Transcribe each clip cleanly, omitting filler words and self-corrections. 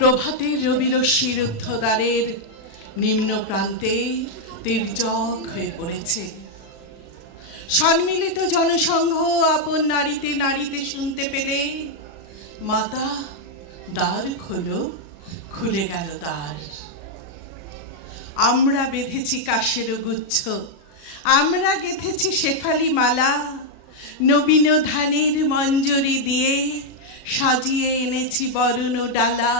প্রভাতের রবিরশ্মির ঊর্ধ্বদ্বারের নিম্ন প্রান্তে তির্যক হয়ে পড়েছে। সম্মিলিত জনসংঘ আপন নারীতে নারীতে শুনতে পেলে, মাতা দ্বার খোলো, খুলে গেল দ্বার। আমরা বেঁধেছি কাশের গুচ্ছ, আমরা গেঁথেছি শেফালি মালা, নবীন ধানের মঞ্জরি দিয়ে সাজিয়ে এনেছি বরণ ডালা।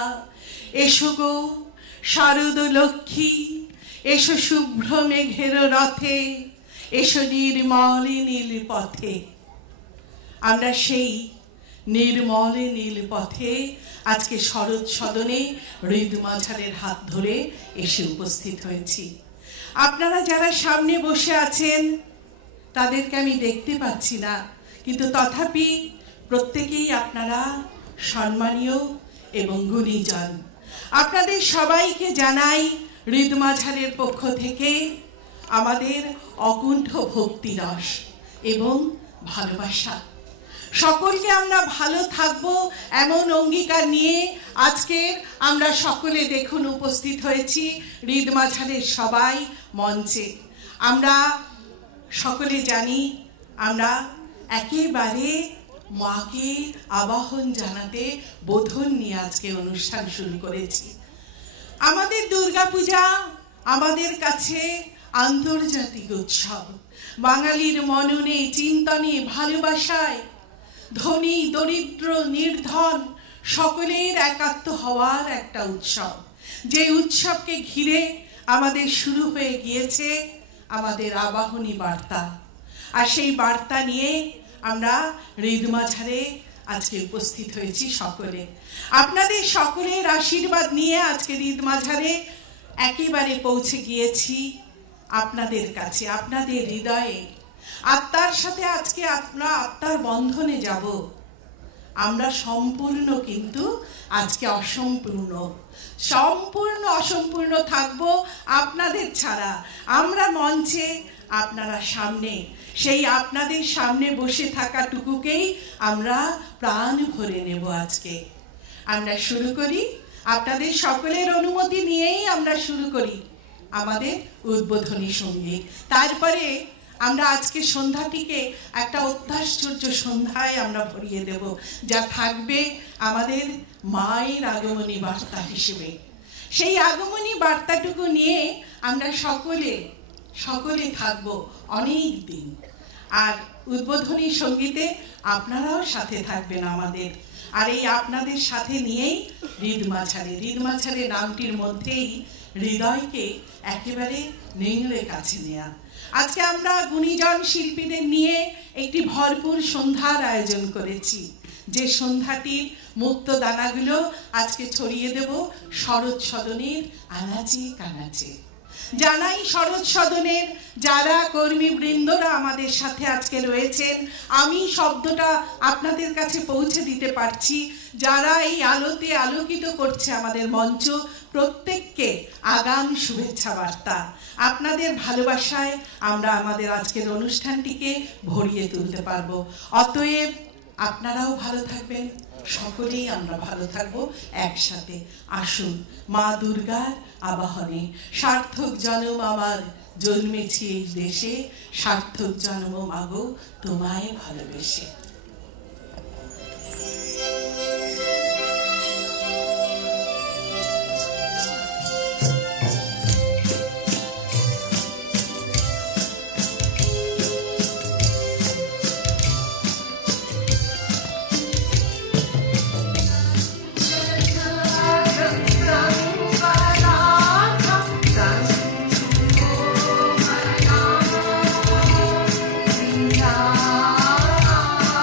এসো গো শারদ লক্ষ্মী, এসো শুভ্র মেঘের রথে, এসো নির্মল নীল পথে। আমরা সেই নির্মল নীল পথে আজকে শরৎ সদনে হৃদ মাঝারের হাত ধরে এসে উপস্থিত হয়েছি। আপনারা যারা সামনে বসে আছেন তাদেরকে আমি দেখতে পাচ্ছি না, কিন্তু তথাপি প্রত্যেকেই আপনারা সম্মানীয় এবং গুণীজন। আপনাদের সবাইকে জানাই হৃদ মাঝারের পক্ষ থেকে আমাদের অকুণ্ঠ ভক্তিরস এবং ভালোবাসা। সকলকে আমরা ভালো থাকবো এমন অঙ্গীকার নিয়ে আজকে আমরা সকলে দেখুন উপস্থিত হয়েছি হৃদ মাঝারের সবাই মঞ্চে। আমরা সকলে জানি আমরা একেবারে মাকে আবাহন জানাতে বোধন নিয়ে আজকে অনুষ্ঠান শুরু করেছি। আমাদের দুর্গাপূজা আমাদের কাছে আন্তর্জাতিক উৎসব। বাঙালির মননে, চিন্তনে, ভালোবাসায় ধনী দরিদ্র নির্ধন সকলের একাত্ম হওয়ার একটা উৎসব। যে উৎসবকে ঘিরে আমাদের শুরু হয়ে গিয়েছে আমাদের আবাহনী বার্তা। আর সেই বার্তা নিয়ে আমরা হৃদ মাঝারে আজকে উপস্থিত হয়েছি সকলে। আপনাদের সকলের আশীর্বাদ নিয়ে আজকে হৃদ মাঝারে একেবারে পৌঁছে গিয়েছি আপনাদের কাছে, আপনাদের হৃদয়ে। আত্মার সাথে আজকে আমরা আত্মার বন্ধনে যাব। আমরা সম্পূর্ণ কিন্তু আজকে অসম্পূর্ণ, সম্পূর্ণ অসম্পূর্ণ থাকব আপনাদের ছাড়া। আমরা মঞ্চে, আপনারা সামনে, সেই আপনাদের সামনে বসে থাকাটুকুকেই আমরা প্রাণ ভরে নেব আজকে। আমরা শুরু করি, আপনাদের সকলের অনুমতি নিয়েই আমরা শুরু করি আমাদের উদ্বোধনী সঙ্গীত। তারপরে আমরা আজকে সন্ধ্যাটিকে একটা অত্যাশ্চর্য সন্ধ্যায় আমরা ভরিয়ে দেব, যা থাকবে আমাদের মায়ের আগমনী বার্তা হিসেবে। সেই আগমনী বার্তাটুকু নিয়ে আমরা সকলে থাকব অনেক দিন। আর উদ্বোধনী সঙ্গীতে আপনারাও সাথে থাকবেন আমাদের। আর এই আপনাদের সাথে নিয়েই হৃদ মাঝারে নামটির মধ্যেই হৃদয়কে একেবারে নেংড়ে কাছে নেয়া। আজকে আমরা গুণীজন শিল্পীদের নিয়ে একটি ভরপুর সন্ধ্যার আয়োজন করেছি, যে সন্ধ্যাটির মুক্ত দানাগুলো আজকে ছড়িয়ে দেব শরৎ সদনের আনাচে কানাচে। জানাই শরৎ সদনের যারা কর্মীবৃন্দরা আমাদের সাথে আজকে রয়েছেন, আমি শব্দটা আপনাদের কাছে পৌঁছে দিতে পারছি, যারা এই আলোতে আলোকিত করছে আমাদের মঞ্চ, প্রত্যেককে আগাম শুভেচ্ছা বার্তা। আপনাদের ভালোবাসায় আমরা আমাদের আজকের অনুষ্ঠানটিকে ভরিয়ে তুলতে পারবো। অতএব আপনারাও ভালো থাকবেন, সকলেই আমরা ভালো থাকবো একসাথে। আসুন মা দুর্গার আবাহনে, সার্থক জন্ম আমার জন্মেছি এই দেশে, সার্থক জন্ম মাগো তোমায় ভালোবেসে। Yeah.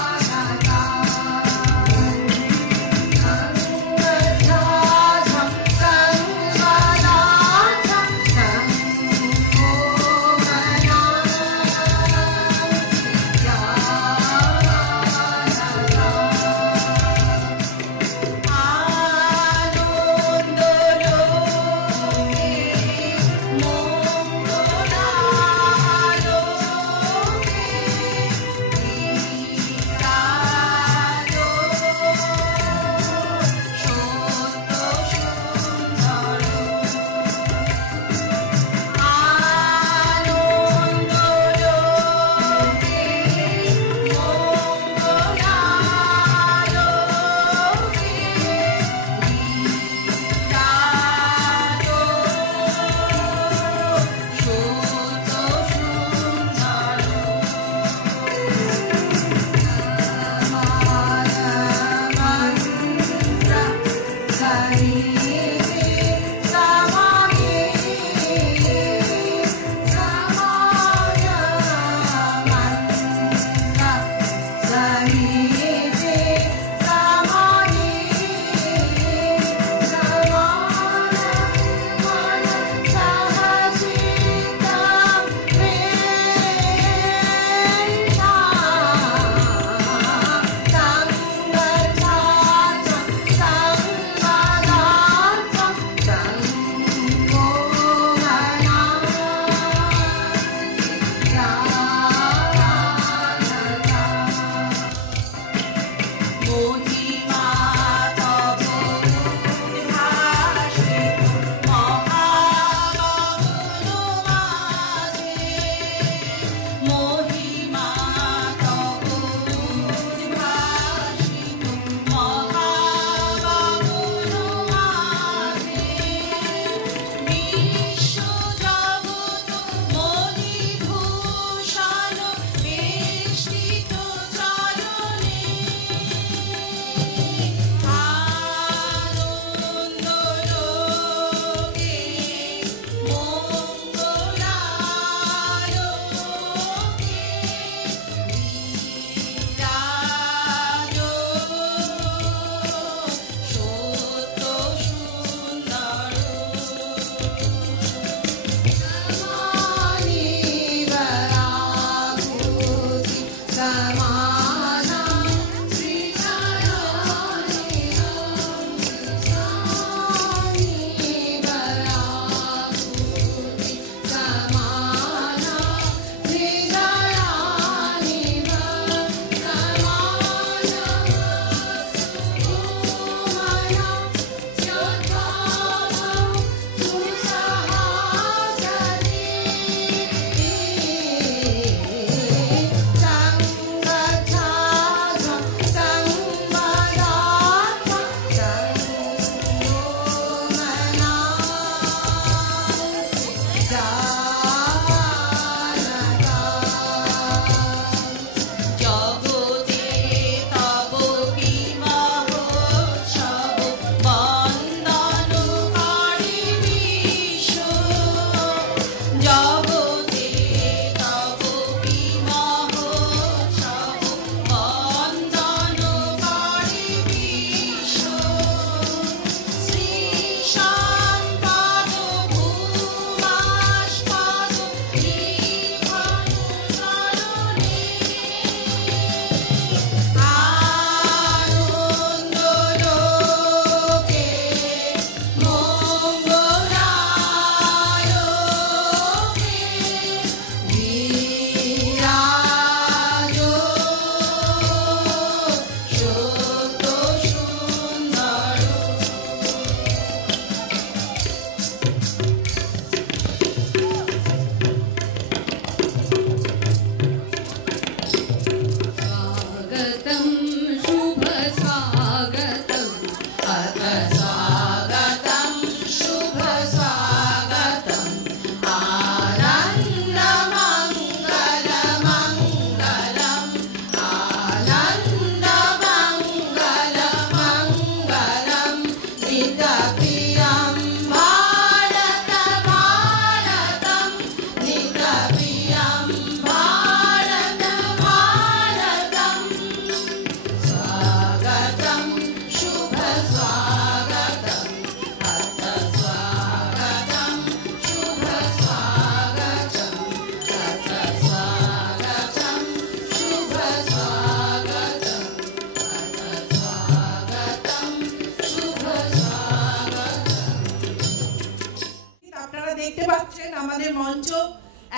মঞ্চ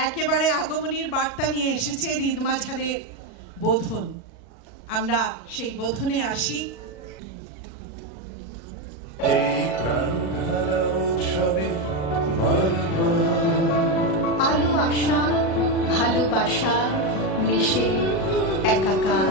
একেবারে আগমনীর বার্তা নিয়ে এসেছে রিদমাঝারের বোধন। আমরা সেই বোধনে আসি। আলো আশা ভালোবাসা মিশে একাকার।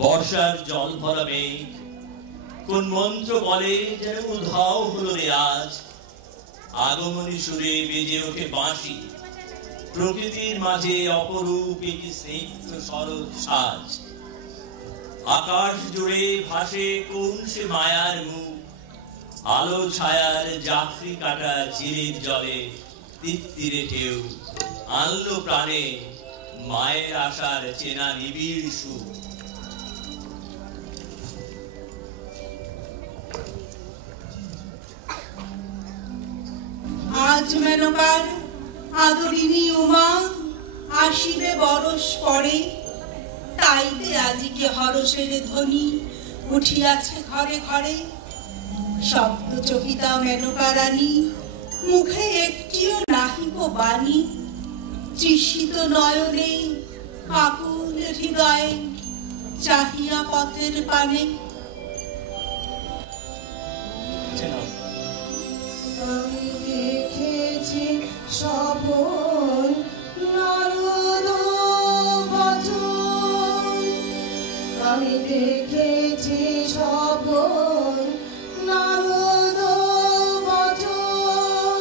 বর্ষার জল ভরা মেঘ কোন মন্ত্র বলে যেন উধাও হলো রে আজ। আগমনী সুরে বেজে ওঠে বাঁশি, প্রকৃতির মাঝে অপরূপ একটি স্নিগ্ধ সরল সাজ। আকাশ জুড়ে ভাসে কোন সে মায়ার মুখ, আলো ছায়ার জাফরি কাটা চিরের জলে তিত্তিরে ঢেউ আনলো প্রাণে মায়ের আশার চেনা নিবিড় সুখ। আজ মেনকার আদরিনী উমা আসিবে বরস পরে, তাইতে আজিকে হরসের ধ্বনি উঠিয়াছে ঘরে ঘরে। শব্দ চকিতা মেনকা রানী, মুখে একটিও নাহিক বাণী, তৃষিত নয়নে আকুল হৃদয়ে চাহিয়া পথের পানে। আমি দেখেছি সবল নারদ বচন, আমি দেখেছি সবল নারদ বচন,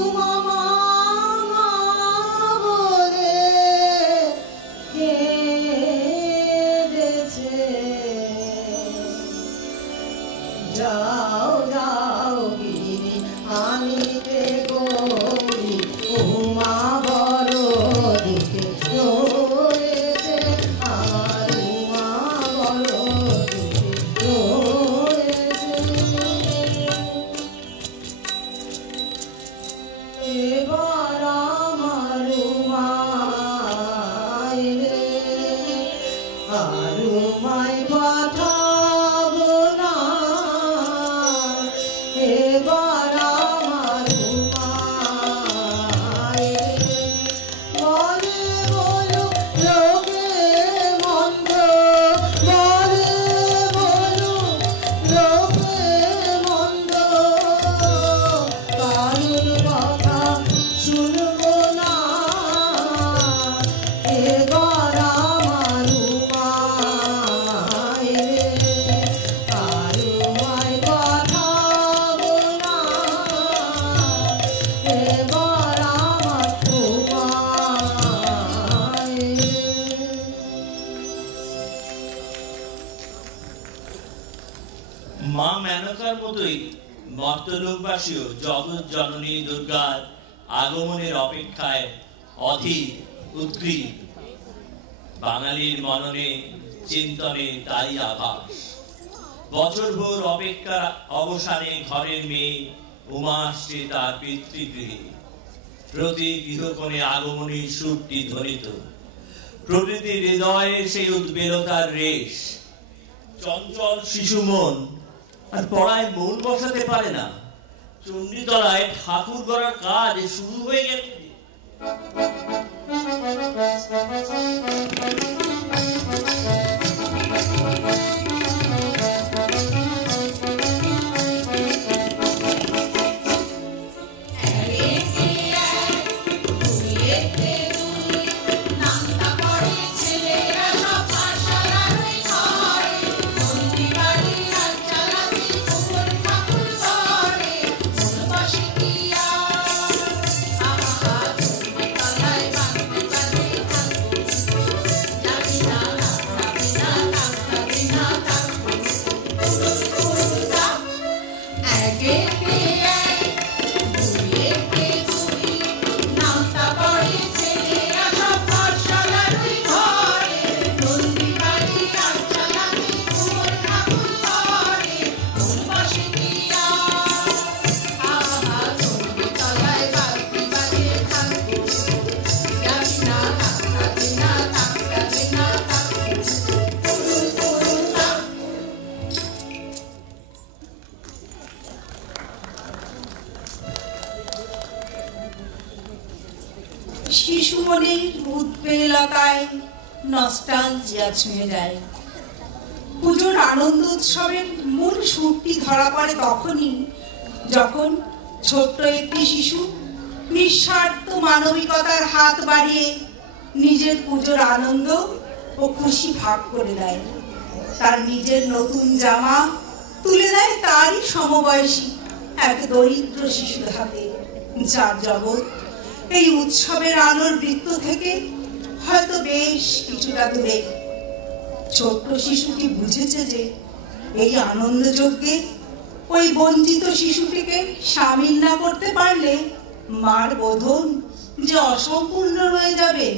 উমা মা বলে কেঁদেছে। যাও যাও গিরি আনিতে গৌরী, উমা বড় দুঃখে রয়েছে, আর উমা বড় দুঃখে রয়েছে। এবার আমার উমা এলে, আর উমায় পাঠাবো না। এবার আমার উমা এলে, বলে বলো লোকে মন্দ, বলে বলো লোকে মন্দ, কারুর কথা শুনবো না। এবার আমার উমা এলে, আর উমায় পাঠাবো না। এবার আমার উমা এলে। মা মেনকার মতোই মর্তলোকবাসীও জগৎ জননী দুর্গার আগমনের অপেক্ষায় অধীর উদ্গ্রীব। বাঙালির মননে চিন্তনে তাই আভাস। বছরভর অপেক্ষার অবসানে ঘরের মেয়ে উমা আসছে তার পিতৃগৃহে। প্রতি গৃহকোণে আগমনী সুরটি ধ্বনিত। প্রকৃতির হৃদয়ে সেই উদ্বেলতার রেশ। চঞ্চল শিশু মন আর পড়ায় মন বসাতে পারে না। চণ্ডীতলায় ঠাকুর গড়ার কাজ শুরু হয়ে গেছে। শিশু মনের উদ্বেলতায় নস্টালজিয়া ছুঁয়ে যায়। পুজোর আনন্দ উৎসবের মূল সুরটি ধরা পড়ে তখনই, যখন ছোট্ট একটি শিশু নিঃস্বার্থ মানবিকতার হাত বাড়িয়ে নিজের পুজোর আনন্দ ও খুশি ভাগ করে দেয়। তার নিজের নতুন জামা তুলে দেয় তারই সমবয়সী এক দরিদ্র শিশুর হাতে, যার জগৎ এই উৎসবের আলোর বৃত্ত থেকে হয়তো বেশ কিছুটা দূরে। ছোট্ট শিশুটি বুঝেছে যে এই আনন্দ যজ্ঞে ওই বঞ্চিত শিশুটিকে সামিল না করতে পারলে মার বোধন যে অসম্পূর্ণ রয়ে যাবে।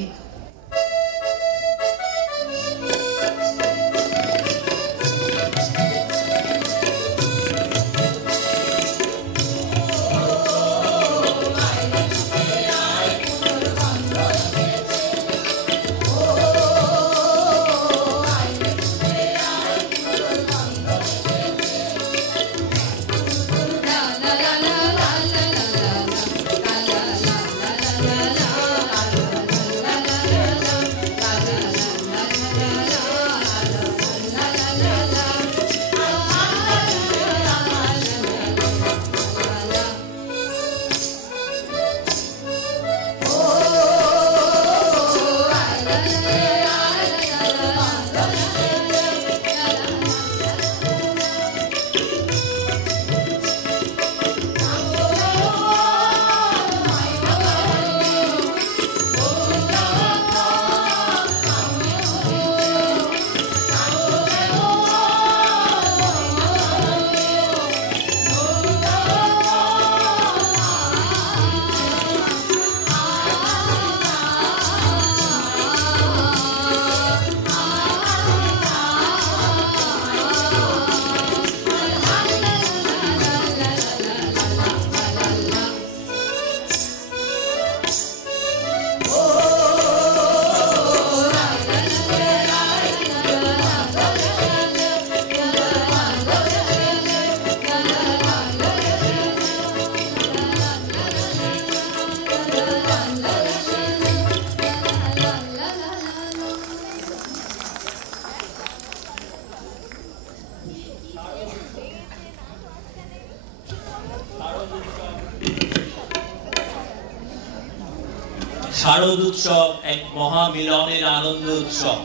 শারদ উৎসব এক মহামিলনের আনন্দ উৎসব,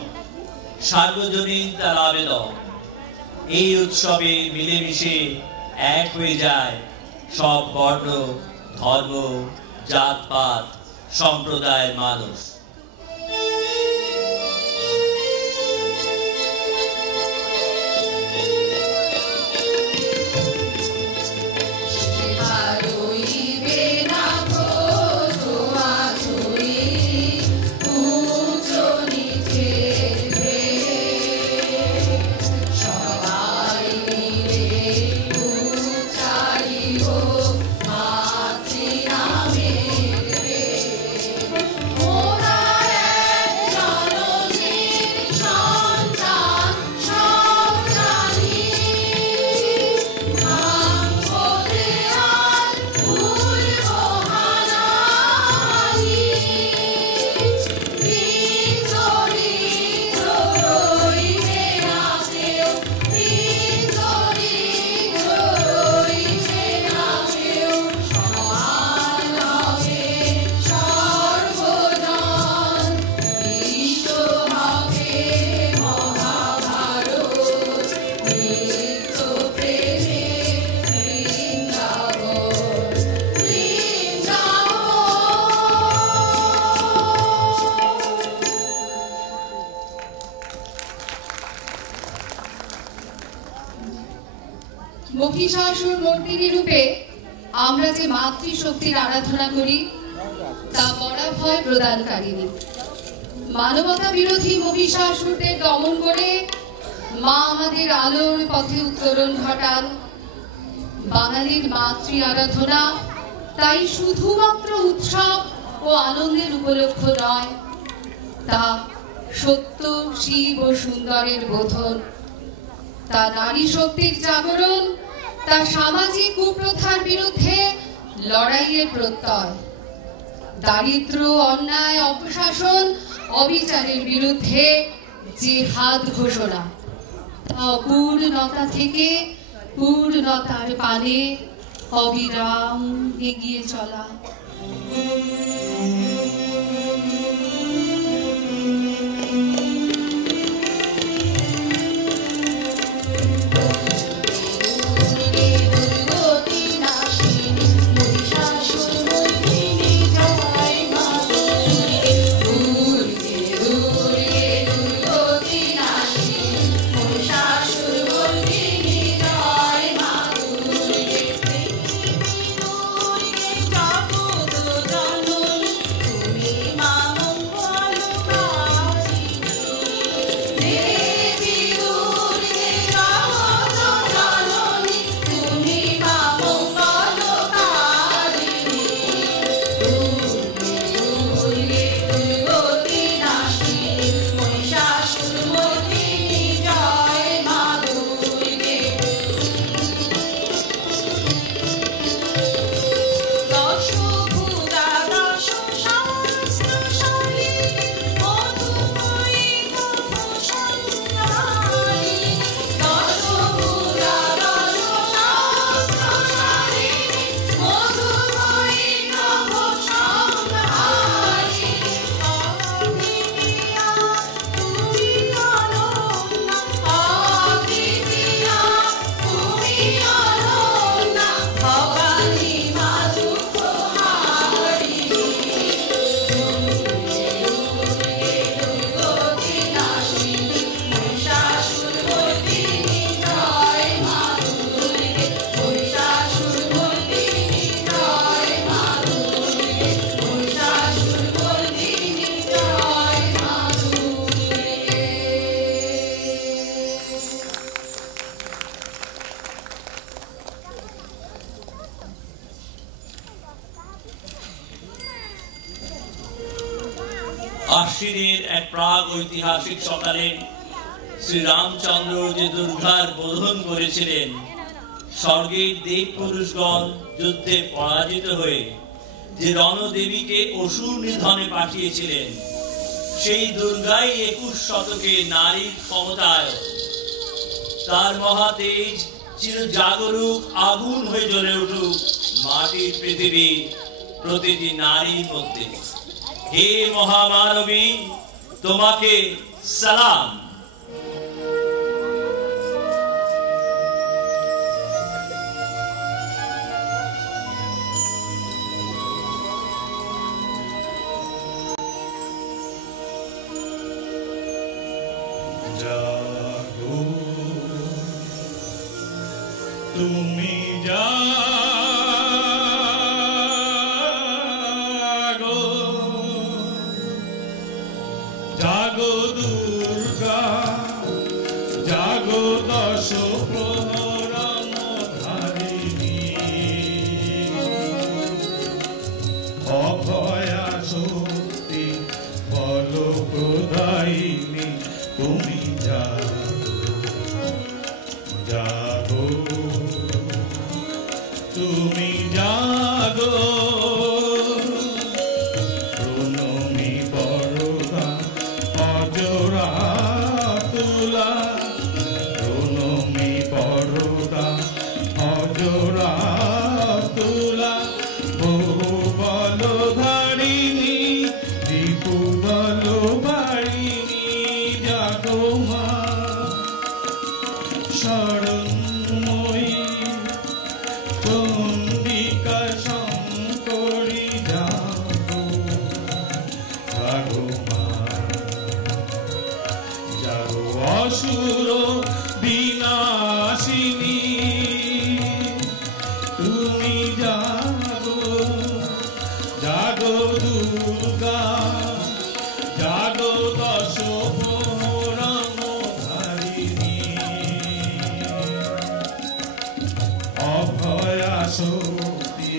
সার্বজনীন তার আবেদন। এই উৎসবে মিলেমিশে এক হয়ে যায় সব বর্ণ, ধর্ম, জাতপাত, সম্প্রদায়ের মানুষ। মহিষাসুর মর্দিনী রূপে আমরা যে মাতৃশক্তির আরাধনা করি তা পরাভয় প্রদানকারিণী। মানবতা বিরোধী মহিষাসুরদের দমন করে মা আমাদের আলোর পথে উত্তরণ ঘটান। বাঙালির মাতৃ আরাধনা তাই শুধুমাত্র উৎসব ও আনন্দের উপলক্ষ নয়, তা সত্য, শিব ও সুন্দরের বোধন, তা নারী শক্তির জাগরণ, তা সামাজিক কুপ্রথার বিরুদ্ধে লড়াইয়ের প্রত্যয়, দারিদ্র, অন্যায়, অপশাসন, অবিচারের বিরুদ্ধে জিহাদ ঘোষণা, তা অপূর্ণতা থেকে পূর্ণতার পানে অবিরাম এগিয়ে চলা। আশ্বিনের এক প্রাগ ঐতিহাসিক সকালে শ্রীরামচন্দ্র যে দুর্গার বোধন করেছিলেন, স্বর্গের দেব পুরুষগণ যুদ্ধে পরাজিত হয়ে যে রণদেবীকে অসুর নিধনে পাঠিয়েছিলেন, সেই দুর্গাই 21 শতকে নারীর ক্ষমতায় তার মহাতেজ চির জাগরুক আগুন হয়ে জ্বলে উঠুক মাটির পৃথিবীর প্রতিটি নারীর মধ্যে। হে মহামানবী, তোমাকে সালাম। জাগো তুমি জাগো, জাগো দুর্গা, জাগো দশ প্রহরণ ধারিণী, অভয়া শক্তি বল প্রদায়িনী, তুমি জাগো, তুমি জাগো, প্রণমী বরদা অজরা তুলা, প্রণমী বরদা অজরা তুলা, বহু বল ধারিণী, দীপু বল বারিণী, জাগো মা শরণময়ী, চন্ডিকা শঙ্করী, জাগো, জাগো মা, জাগো অসুর বিনাশিনী, তুমি জাগো, জাগো দুর্গা, জাগো দশ প্রহরণ ধারিণী, অভয়া শক্তি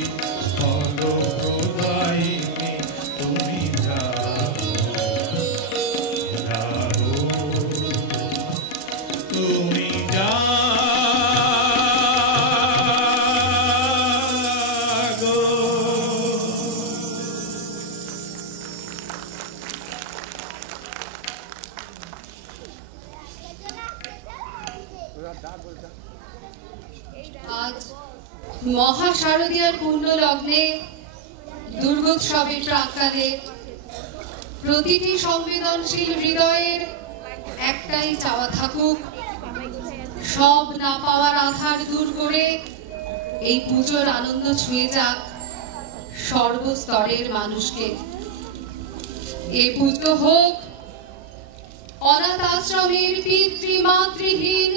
বল প্রদায়িনী, তুমি জাগো, জাগো, তুমি জাগো। আজ মহাশারদীয়ার পূর্ণ লগ্নে দুর্গোৎসবের প্রাক্কালে প্রতিটি সংবেদনশীল হৃদয়ের একটাই চাওয়া থাকুক, সব না পাওয়ার আধার দূর করে এই পুজোর আনন্দ ছুঁয়ে যাক সর্বস্তরের মানুষকে। এ পুজো হোক অনাথ আশ্রমের পিতৃমাতৃহীন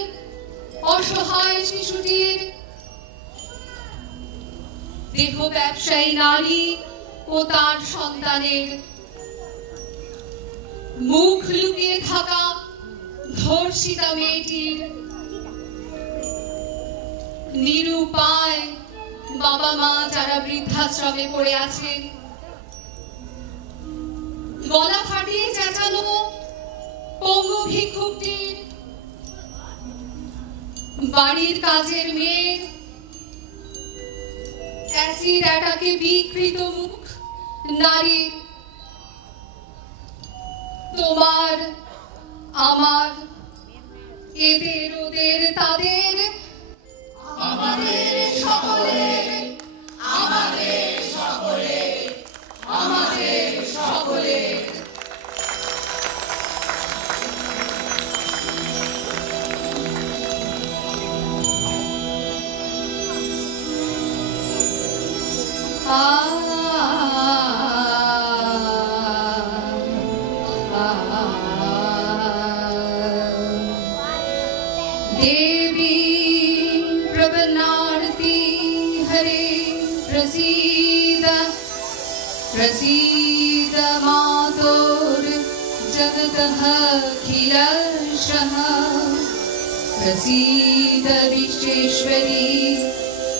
অসহায় শিশুটির, দেহ ব্যবসায়ী নারী ও তার সন্তানের, মুখ লুকিয়ে থাকা ধর্ষিতা মেয়েটির, নিরুপায় বাবা মা যারা বৃদ্ধাশ্রমে পড়ে আছেন, গলা ফাটিয়ে চেঁচানো পঙ্গু ভিক্ষুকটির, বাড়ির কাজের মেয়ের, অ্যাসিড অ্যাটাকে বিকৃত মুখ নারীর, তোমার আমার এদের ওদের তাদের, আমাদের সকলের, আমাদের সকলের, আমাদের সকলের। देवी प्रपन्नार्ति हरे प्रसीद, प्रसीद मातोर् जगतः अखिलशः, प्रसीद विश्वेश्वरी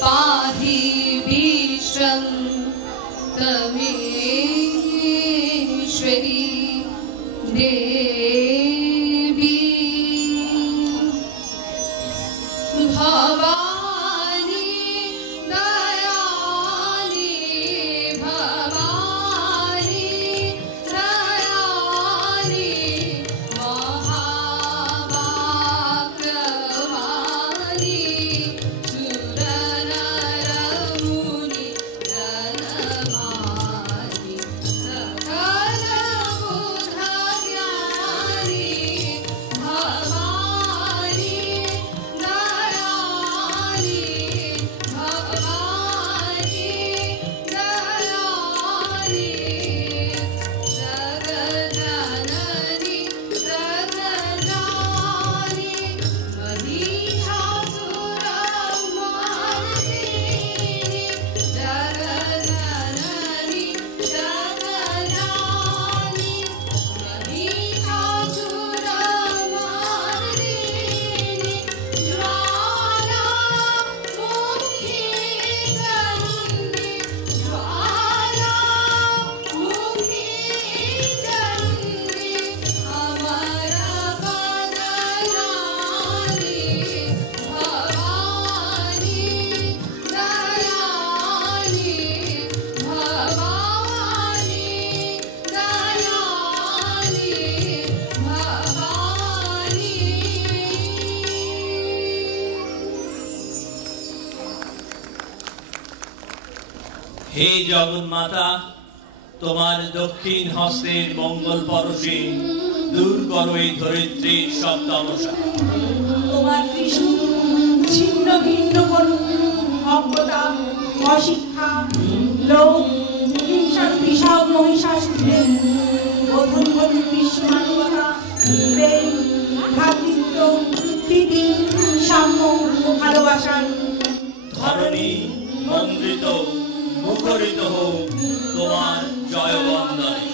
पाहि विश्वं तमेश्वरी देवी। भवानी दयानी, भवानी दयानी, महाभाग्यवानी, सुरनरमुनि धनमानी, सकल হে জগন্মাতা, তোমার দক্ষিণ হস্তের মঙ্গল পরশে দূর করো এই ধরিত্রীর সব তমসা। তোমার ত্রিশূল ছিন্ন ভিন্ন করুন অজ্ঞতা, অশিক্ষা, লোভ, হিংসারূপী সব মহিষাসুরদের বোধন করুন বিশ্ব মানবতা, প্রেম, ভ্রাতৃত্ব, প্রীতি, সাম্য ও ভালোবাসার। ধরণী মন্দিত মুখরিত হোক তোমার জয় বন্দনে।